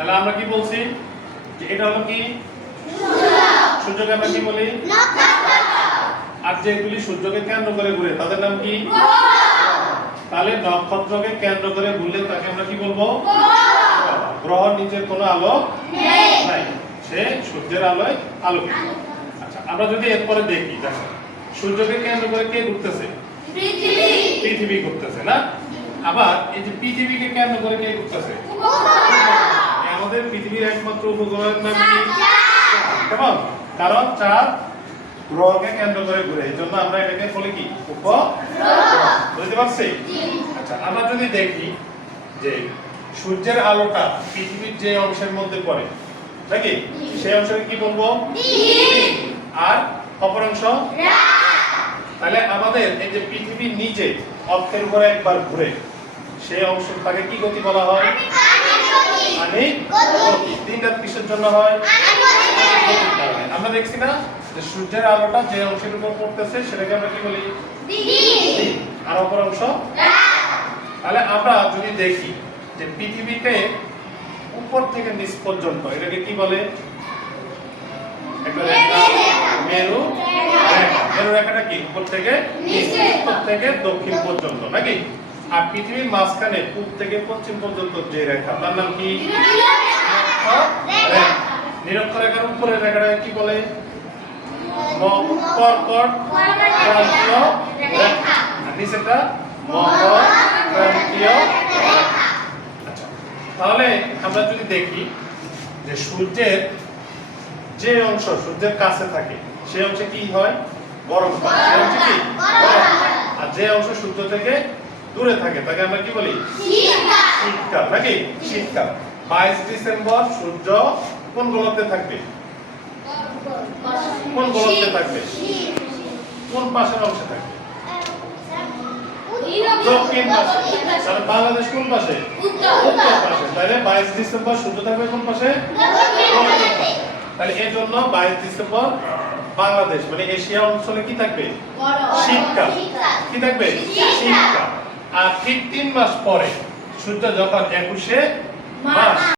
তাহলে আমরা কি বলছি যে এটা হলো কি সূর্যকে আমরা কি বলি আর যেগুলি সূর্যকে কেন্দ্র করে ঘুরে তাদের নাম কি তাহলে নক্ষত্রকে কেন্দ্র করে ঘুরলে তাকে আমরা কি বলবো গ্রহ নিজের কোনো আলো নাই সে সূর্যের আলোয় আলোকিত। আচ্ছা আমরা যদি এরপরে দেখি দেখো সূর্যকে কেন্দ্র করে কে ঘুরতেছে পৃথিবী ঘুরতেছে না আবার এই যে পৃথিবীকে কেন্দ্র করে কে ঘুরতেছে আমাদের পৃথিবীর একমাত্র উপগ্রহের নাম কি কেমন কারণ চাঁদ গ্রহকে কেন্দ্র করে ঘুরে এইজন্য আমরা এটাকে বলি কি উপগ্রহ বুঝতে পারছি। আচ্ছা আমরা যদি দেখি যে সূর্যের আলোটা পৃথিবীর যে অংশের মধ্যে পড়ে নাকি সেই অংশকে কি বলবো আর অপর অংশ তাহলে আমাদের এই যে পৃথিবী নিজে অক্ষের উপরে একবার ঘুরে সেই অংশটাকে কি গতি বলা হয় আনিক গতি। দিন রাত কিসের জন্য হয় আমরা দেখছি না যে সূর্যের আলোটা যে অংশের উপর পড়তেছে সেটাকে আমরা কি বলি দিন আর অপর অংশ তাহলে আমরা যদি দেখি যে পৃথিবীতে উপর থেকে নিচ পর্যন্ত এটাকে কি বলে একটা রেখা মেরু রেখা মেরু রেখাটা কি উপর থেকে নিচ উত্তর থেকে দক্ষিণ পর্যন্ত নাকি আর পৃথিবীর মাঝখানে পূব থেকে পশ্চিম পর্যন্ত যে রেখা তার নাম কি নিরক্ষর রেখার উপরের রেখাটাকে কি বলে কর্কট ক্রান্তীয় রেখা আর নিচেরটা মকর ক্রান্তীয় রেখা। আচ্ছা তাহলে আমরা যদি দেখি যে সূর্যের যে অংশ সূর্যের কাছে থাকে সেই অংশে কি হয় গরম হয় সেই অংশে কি গরম আর যে অংশ সূর্য থেকে দূরে থাকে তাকে আমরা কি বলি শীতকাল নাকি শীতকাল। 22 ডিসেম্বর সূর্য কোন গোলকে থাকবে কোন গোলকে থাকবে কোন পাশের অংশে থাকবে দক্ষিণ পাশে তাহলে বাংলাদেশ কোন পাশে উত্তর পাশে তাহলে 22 ডিসেম্বর সূর্য থাকবে কোন পাশে দক্ষিণ পাশে তাহলে এর জন্য 22 ডিসেম্বর বাংলাদেশ মানে এশিয়া অঞ্চলে কি থাকবে শীতকাল কি থাকবে শীতকাল আর ঠিক 3 মাস পরে সূর্য যখন 21শে মার্চ